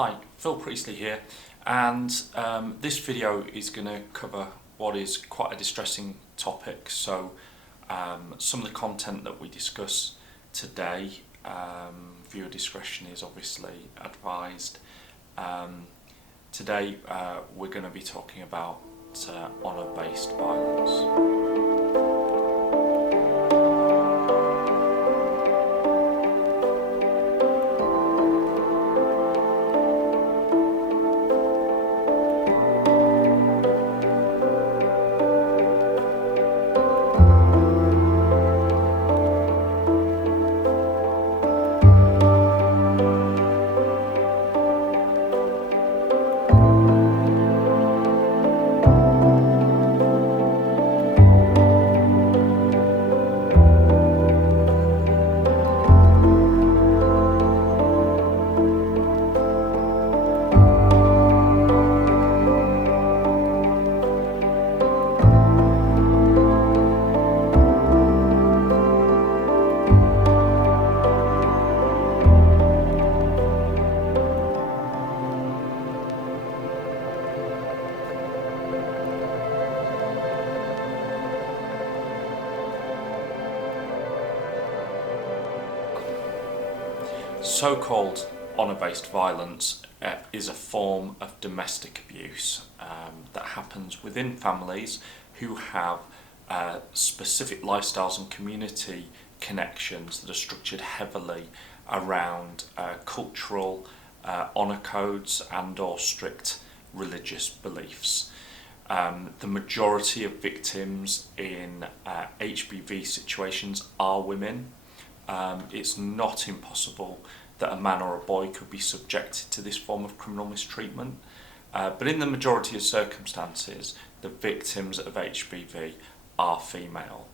Hi, Phil Priestley here, and this video is going to cover what is quite a distressing topic. So some of the content that we discuss today, viewer discretion is obviously advised. Today we're going to be talking about honour-based violence. So-called honour-based violence is a form of domestic abuse that happens within families who have specific lifestyles and community connections that are structured heavily around cultural honour codes and or strict religious beliefs. The majority of victims in HBV situations are women. It's not impossible that a man or a boy could be subjected to this form of criminal mistreatment, but in the majority of circumstances, the victims of HBV are female.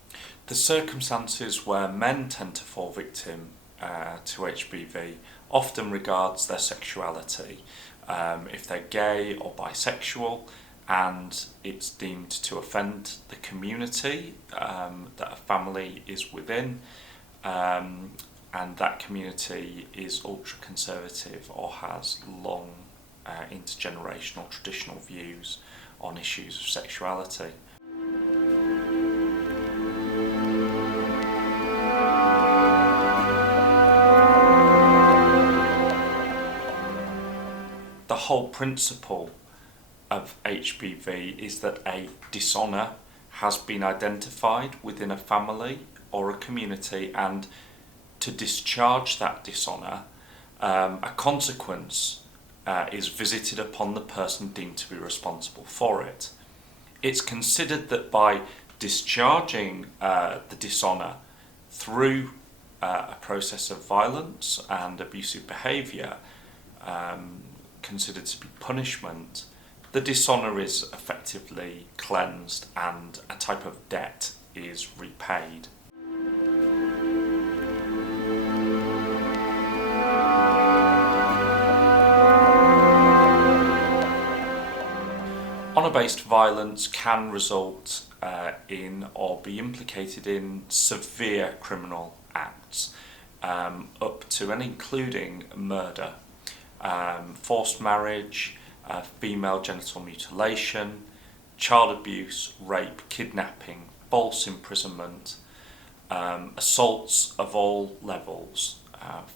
The circumstances where men tend to fall victim to HBV often regards their sexuality. If they're gay or bisexual, and it's deemed to offend the community that a family is within, and that community is ultra-conservative or has long intergenerational traditional views on issues of sexuality. The whole principle of HBV is that a dishonour has been identified within a family or a community, and to discharge that dishonour, a consequence is visited upon the person deemed to be responsible for it. It's considered that by discharging the dishonour through a process of violence and abusive behaviour, considered to be punishment, the dishonour is effectively cleansed and a type of debt is repaid. Honour-based violence can result in or be implicated in severe criminal acts, up to and including murder, forced marriage, female genital mutilation, child abuse, rape, kidnapping, false imprisonment, assaults of all levels,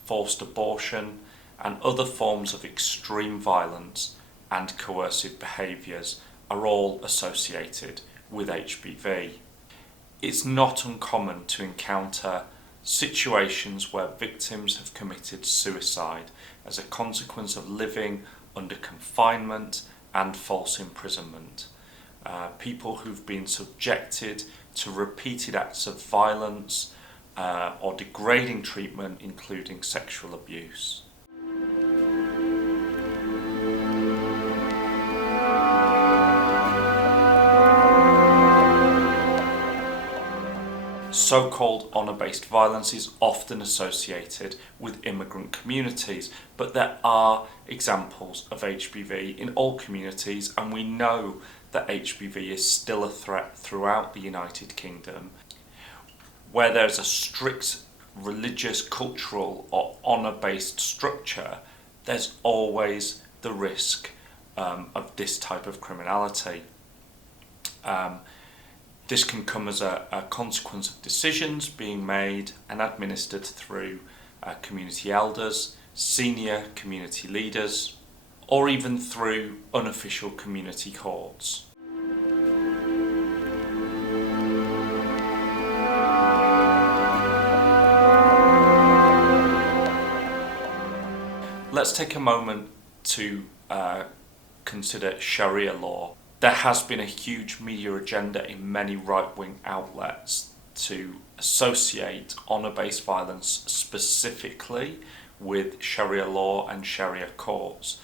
forced abortion, and other forms of extreme violence and coercive behaviours are all associated with HBV. It's not uncommon to encounter situations where victims have committed suicide as a consequence of living under confinement and false imprisonment. People who've been subjected to repeated acts of violence or degrading treatment, including sexual abuse. So-called honour-based violence is often associated with immigrant communities, but there are examples of HBV in all communities, and we know that HBV is still a threat throughout the United Kingdom, where there's a strict religious, cultural or honour-based structure. there's always the risk of this type of criminality. This can come as a consequence of decisions being made and administered through community elders, senior community leaders, or even through unofficial community courts. Let's take a moment to consider Sharia law. There has been a huge media agenda in many right-wing outlets to associate honour-based violence specifically with Sharia law and Sharia courts.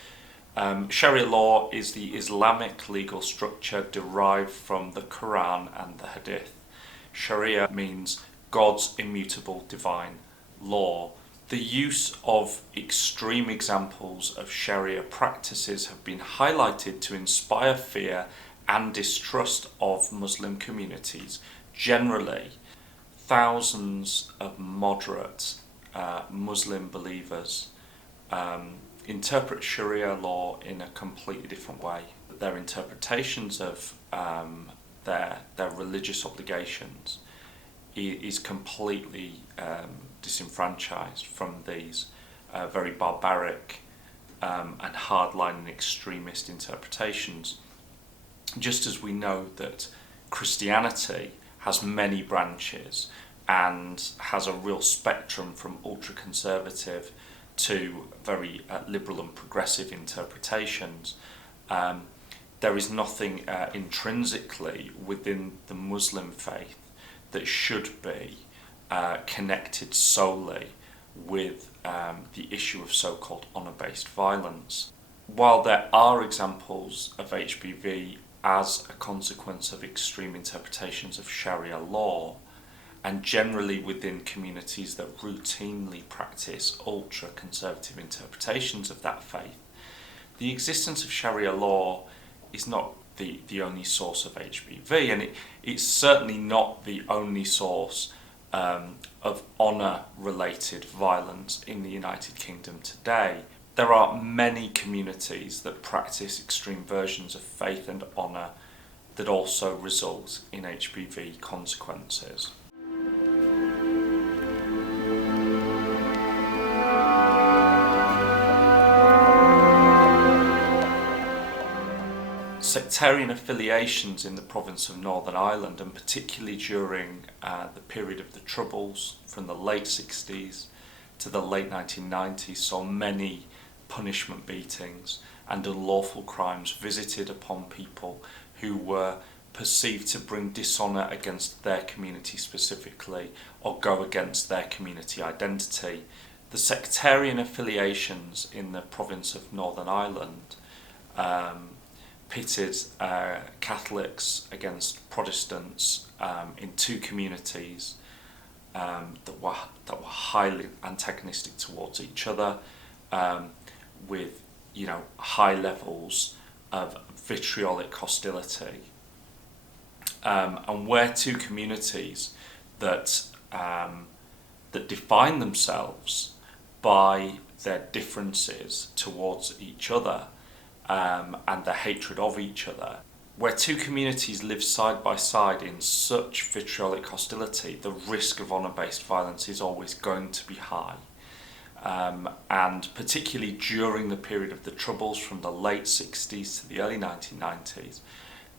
Sharia law is the Islamic legal structure derived from the Quran and the Hadith. Sharia means God's immutable divine law. The use of extreme examples of Sharia practices have been highlighted to inspire fear and distrust of Muslim communities. Generally, thousands of moderate Muslim believers interpret Sharia law in a completely different way. Their interpretations of their religious obligations is completely disenfranchised from these very barbaric and hardline and extremist interpretations. Just as we know that Christianity has many branches and has a real spectrum from ultra-conservative to very liberal and progressive interpretations, there is nothing intrinsically within the Muslim faith that should be connected solely with the issue of so-called honour-based violence. While there are examples of HBV as a consequence of extreme interpretations of Sharia law, and generally within communities that routinely practice ultra-conservative interpretations of that faith, the existence of Sharia law is not the only source of HBV, and it's certainly not the only source of honour-related violence in the United Kingdom today. There are many communities that practice extreme versions of faith and honour that also result in HBV consequences. Sectarian affiliations in the province of Northern Ireland, and particularly during the period of the Troubles from the late 60s to the late 1990s, saw many punishment beatings and unlawful crimes visited upon people who were perceived to bring dishonour against their community specifically or go against their community identity. The sectarian affiliations in the province of Northern Ireland pitted Catholics against Protestants in two communities that were highly antagonistic towards each other, with high levels of vitriolic hostility, and where two communities that define themselves by their differences towards each other and their hatred of each other, where two communities live side by side in such vitriolic hostility, the risk of honour-based violence is always going to be high. And particularly during the period of the Troubles from the late 60s to the early 1990s,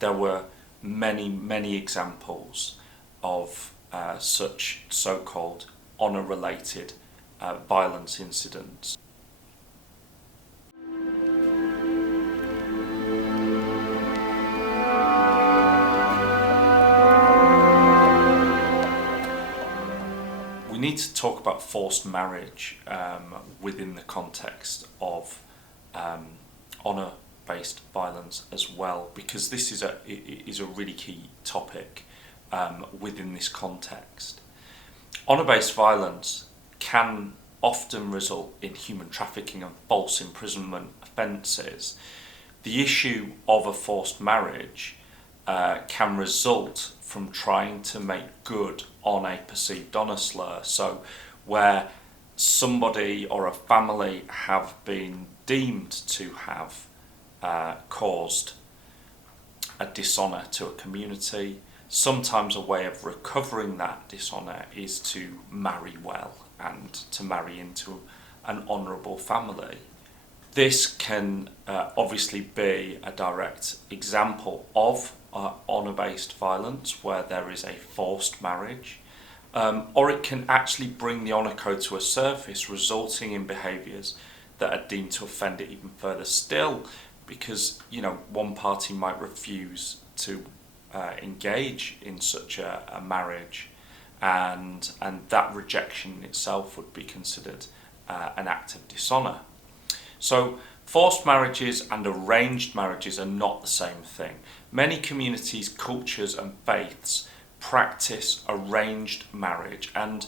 there were many examples of such so-called honour-related violence incidents. We need to talk about forced marriage within the context of honour-based violence as well, because this is a really key topic within this context. Honour-based violence can often result in human trafficking and false imprisonment offences. The issue of a forced marriage can result from trying to make good on a perceived honour slur. So where somebody or a family have been deemed to have caused a dishonour to a community. Sometimes a way of recovering that dishonour is to marry well and to marry into an honourable family. This can obviously be a direct example of honour-based violence where there is a forced marriage, or it can actually bring the honour code to a surface, resulting in behaviours that are deemed to offend it even further still, because one party might refuse to engage in such a marriage, and that rejection in itself would be considered an act of dishonour. So forced marriages and arranged marriages are not the same thing. Many communities, cultures and faiths practice arranged marriage, and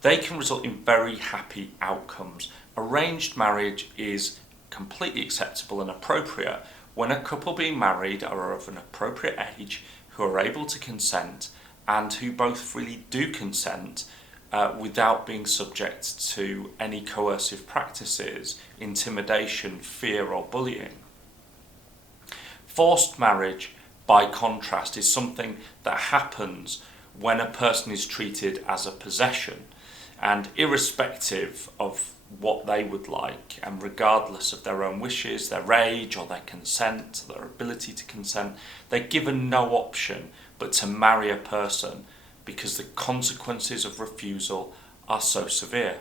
they can result in very happy outcomes. Arranged marriage is completely acceptable and appropriate when a couple being married are of an appropriate age, who are able to consent, and who both freely do consent without being subject to any coercive practices, intimidation, fear or bullying. Forced marriage, by contrast, is something that happens when a person is treated as a possession, and irrespective of what they would like, and regardless of their own wishes, their age or their consent, their ability to consent, they're given no option but to marry a person because the consequences of refusal are so severe.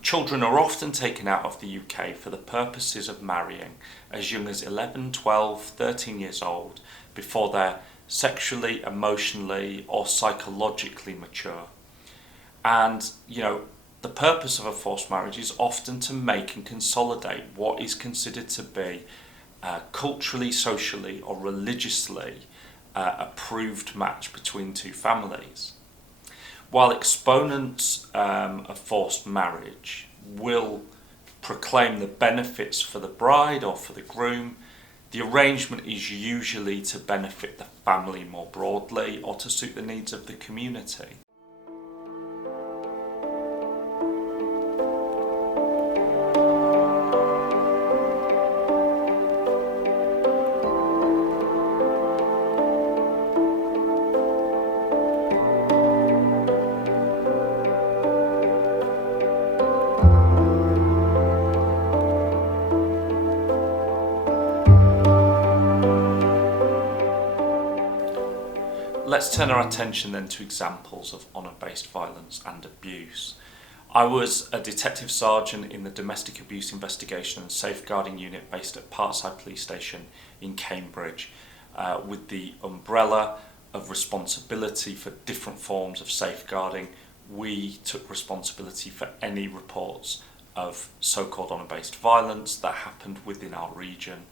Children are often taken out of the UK for the purposes of marrying as young as 11, 12, 13 years old, before they're sexually, emotionally or psychologically mature. And the purpose of a forced marriage is often to make and consolidate what is considered to be culturally, socially or religiously approved match between two families. While exponents of forced marriage will proclaim the benefits for the bride or for the groom, the arrangement is usually to benefit the family more broadly or to suit the needs of the community. Let's turn our attention then to examples of honour-based violence and abuse. I was a detective sergeant in the Domestic Abuse Investigation and Safeguarding Unit based at Parkside Police Station in Cambridge, with the umbrella of responsibility for different forms of safeguarding. We took responsibility for any reports of so-called honour-based violence that happened within our region.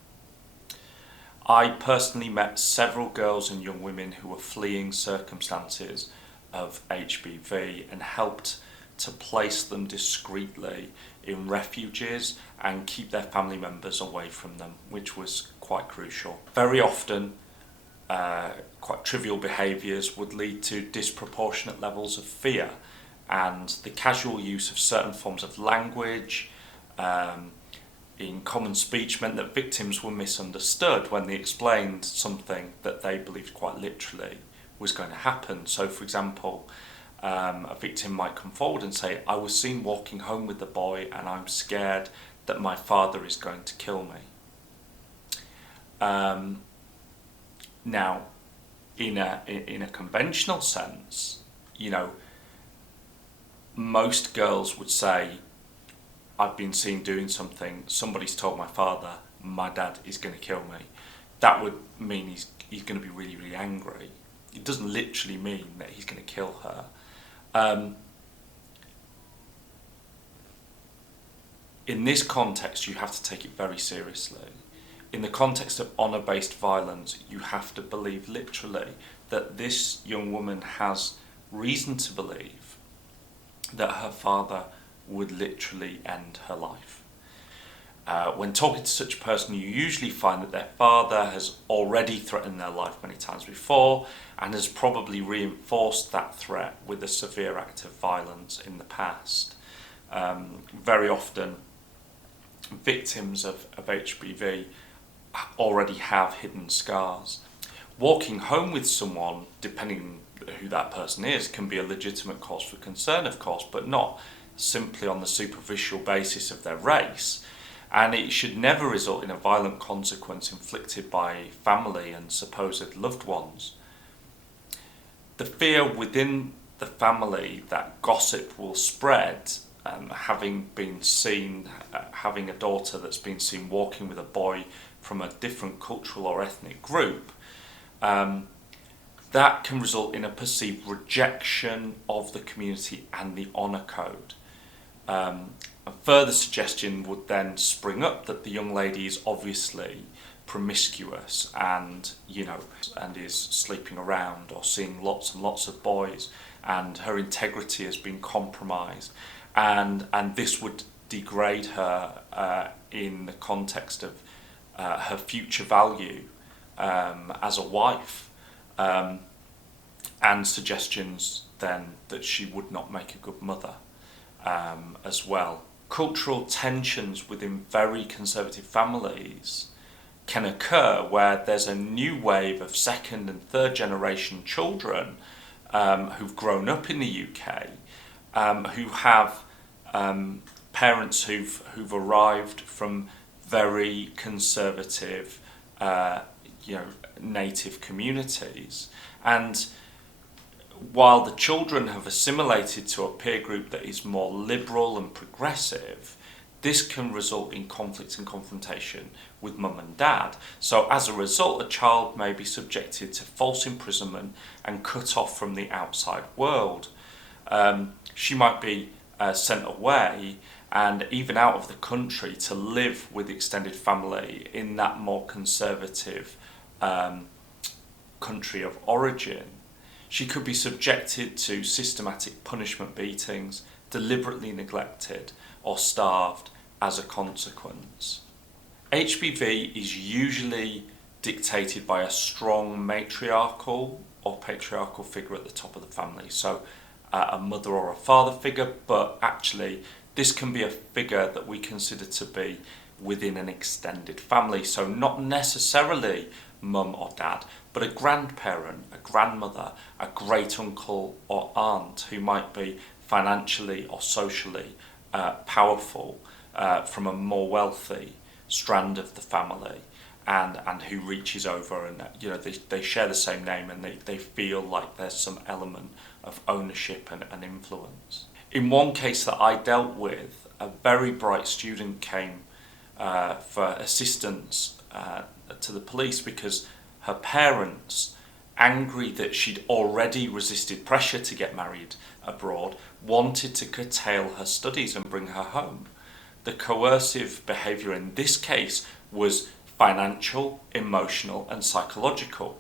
I personally met several girls and young women who were fleeing circumstances of HBV and helped to place them discreetly in refuges and keep their family members away from them, which was quite crucial. Very often, quite trivial behaviours would lead to disproportionate levels of fear, and the casual use of certain forms of language in common speech meant that victims were misunderstood when they explained something that they believed quite literally was going to happen. So, for example, a victim might come forward and say, "I was seen walking home with the boy and I'm scared that my father is going to kill me." Now, in a conventional sense, most girls would say, "I've been seen doing something, somebody's told my father, my dad is going to kill me." That would mean he's going to be really, really angry. It doesn't literally mean that he's going to kill her. In this context, you have to take it very seriously. In the context of honour-based violence, you have to believe literally that this young woman has reason to believe that her father would literally end her life. When talking to such a person, you usually find that their father has already threatened their life many times before and has probably reinforced that threat with a severe act of violence in the past. Very often, victims of HBV already have hidden scars. Walking home with someone, depending who that person is, can be a legitimate cause for concern, of course, but not simply on the superficial basis of their race. And it should never result in a violent consequence inflicted by family and supposed loved ones. The fear within the family that gossip will spread, having been seen, having a daughter that's been seen walking with a boy from a different cultural or ethnic group, that can result in a perceived rejection of the community and the honour code. A further suggestion would then spring up that the young lady is obviously promiscuous and is sleeping around or seeing lots and lots of boys, and her integrity has been compromised, and this would degrade her in the context of her future value as a wife, and suggestions then that she would not make a good mother as well. Cultural tensions within very conservative families can occur where there's a new wave of second and third generation children who've grown up in the UK, who have parents who've arrived from very conservative native communities, and while the children have assimilated to a peer group that is more liberal and progressive, this can result in conflict and confrontation with mum and dad. So as a result, a child may be subjected to false imprisonment and cut off from the outside world. She might be sent away and even out of the country to live with extended family in that more conservative country of origin. She could be subjected to systematic punishment beatings, deliberately neglected or starved as a consequence. HBV is usually dictated by a strong matriarchal or patriarchal figure at the top of the family, so a mother or a father figure, but actually this can be a figure that we consider to be within an extended family, so not necessarily mum or dad, but a grandparent, a grandmother, a great uncle or aunt who might be financially or socially powerful from a more wealthy strand of the family, and who reaches over and they share the same name and they feel like there's some element of ownership and influence. In one case that I dealt with, a very bright student came for assistance to the police because her parents, angry that she'd already resisted pressure to get married abroad, wanted to curtail her studies and bring her home. The coercive behaviour in this case was financial, emotional and psychological.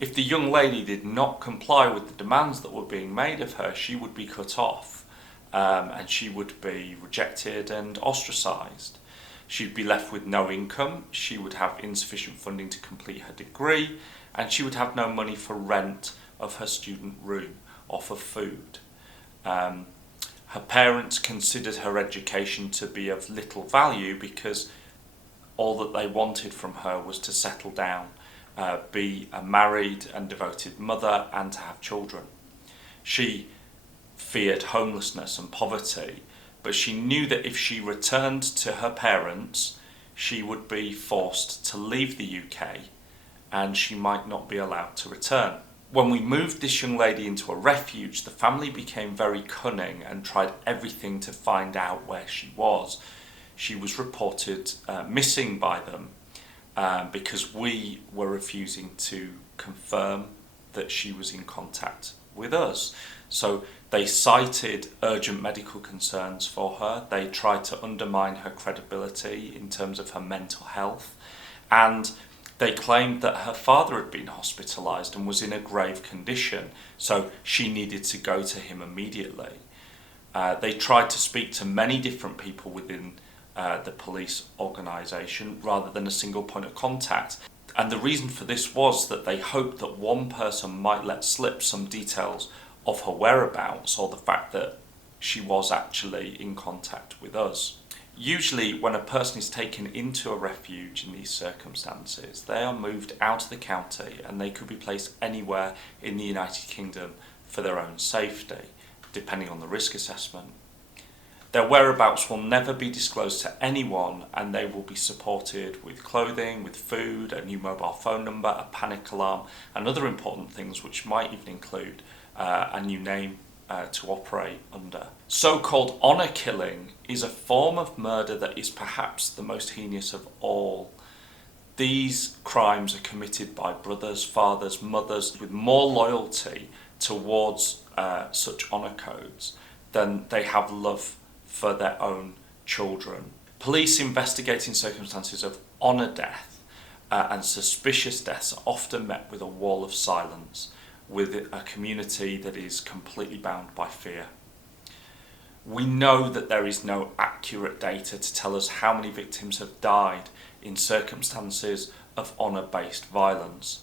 If the young lady did not comply with the demands that were being made of her, she would be cut off and she would be rejected and ostracised. She'd be left with no income, she would have insufficient funding to complete her degree, and she would have no money for rent of her student room or for food. Her parents considered her education to be of little value because all that they wanted from her was to settle down, be a married and devoted mother and to have children. She feared homelessness and poverty, but she knew that if she returned to her parents, she would be forced to leave the UK and she might not be allowed to return. When we moved this young lady into a refuge, the family became very cunning and tried everything to find out where she was. She was reported missing by them because we were refusing to confirm that she was in contact with us. So they cited urgent medical concerns for her. They tried to undermine her credibility in terms of her mental health, and they claimed that her father had been hospitalised and was in a grave condition, so she needed to go to him immediately. They tried to speak to many different people within the police organisation rather than a single point of contact. And the reason for this was that they hoped that one person might let slip some details of her whereabouts or the fact that she was actually in contact with us. Usually when a person is taken into a refuge in these circumstances, they are moved out of the county and they could be placed anywhere in the United Kingdom for their own safety, depending on the risk assessment. Their whereabouts will never be disclosed to anyone, and they will be supported with clothing, with food, a new mobile phone number, a panic alarm, and other important things which might even include a new name to operate under. So-called honour killing is a form of murder that is perhaps the most heinous of all. These crimes are committed by brothers, fathers, mothers with more loyalty towards such honour codes than they have love for their own children. Police investigating circumstances of honour death and suspicious deaths are often met with a wall of silence, with a community that is completely bound by fear. We know that there is no accurate data to tell us how many victims have died in circumstances of honour-based violence.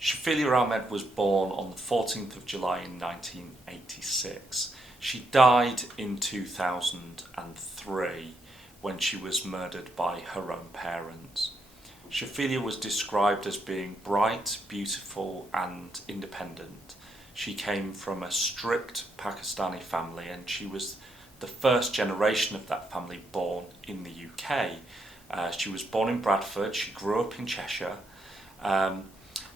Shafila Ahmed was born on the 14th of July in 1986. She died in 2003 when she was murdered by her own parents. Shafila was described as being bright, beautiful and independent. She came from a strict Pakistani family and she was the first generation of that family born in the UK. She was born in Bradford, she grew up in Cheshire,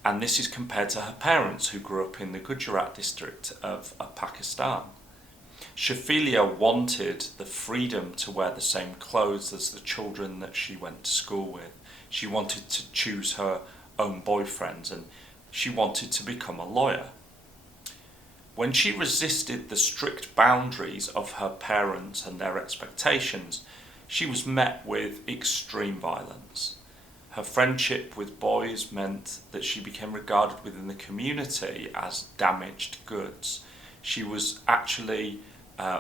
and this is compared to her parents who grew up in the Gujarat district of Pakistan. Shafila wanted the freedom to wear the same clothes as the children that she went to school with. She wanted to choose her own boyfriends and she wanted to become a lawyer. When she resisted the strict boundaries of her parents and their expectations, she was met with extreme violence. Her friendship with boys meant that she became regarded within the community as damaged goods. She was actually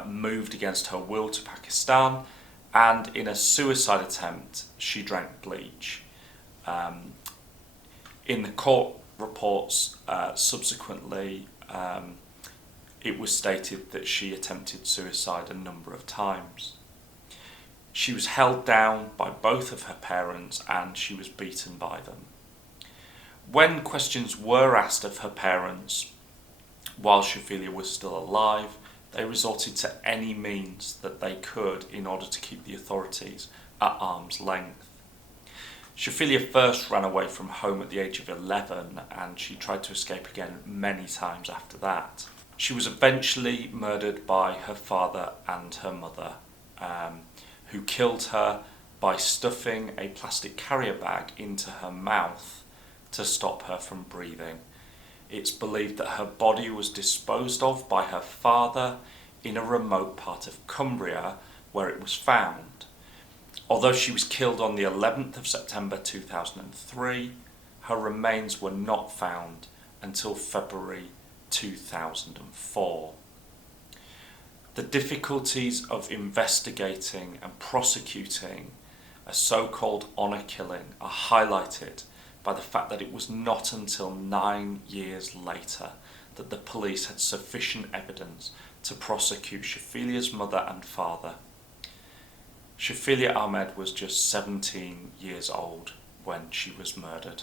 moved against her will to Pakistan, and in a suicide attempt she drank bleach. In the court reports subsequently it was stated that she attempted suicide a number of times. She was held down by both of her parents and she was beaten by them. When questions were asked of her parents while Shafila was still alive, they resorted to any means that they could in order to keep the authorities at arm's length. Shafila first ran away from home at the age of 11 and she tried to escape again many times after that. She was eventually murdered by her father and her mother, who killed her by stuffing a plastic carrier bag into her mouth to stop her from breathing. It's believed that her body was disposed of by her father in a remote part of Cumbria where it was found. Although she was killed on the 11th of September 2003, her remains were not found until February 2004. The difficulties of investigating and prosecuting a so-called honour killing are highlighted by the fact that it was not until 9 years later that the police had sufficient evidence to prosecute Shafila's mother and father. Shafila Ahmed was just 17 years old when she was murdered.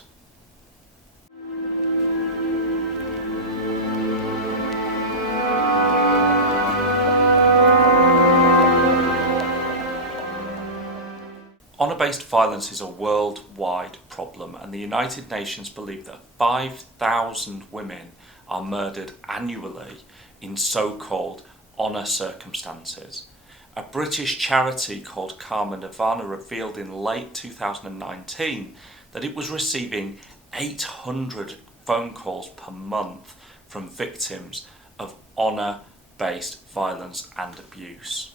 Honour-based violence is a worldwide problem, and the United Nations believe that 5,000 women are murdered annually in so-called honour circumstances. A British charity called Karma Nirvana revealed in late 2019 that it was receiving 800 phone calls per month from victims of honour-based violence and abuse.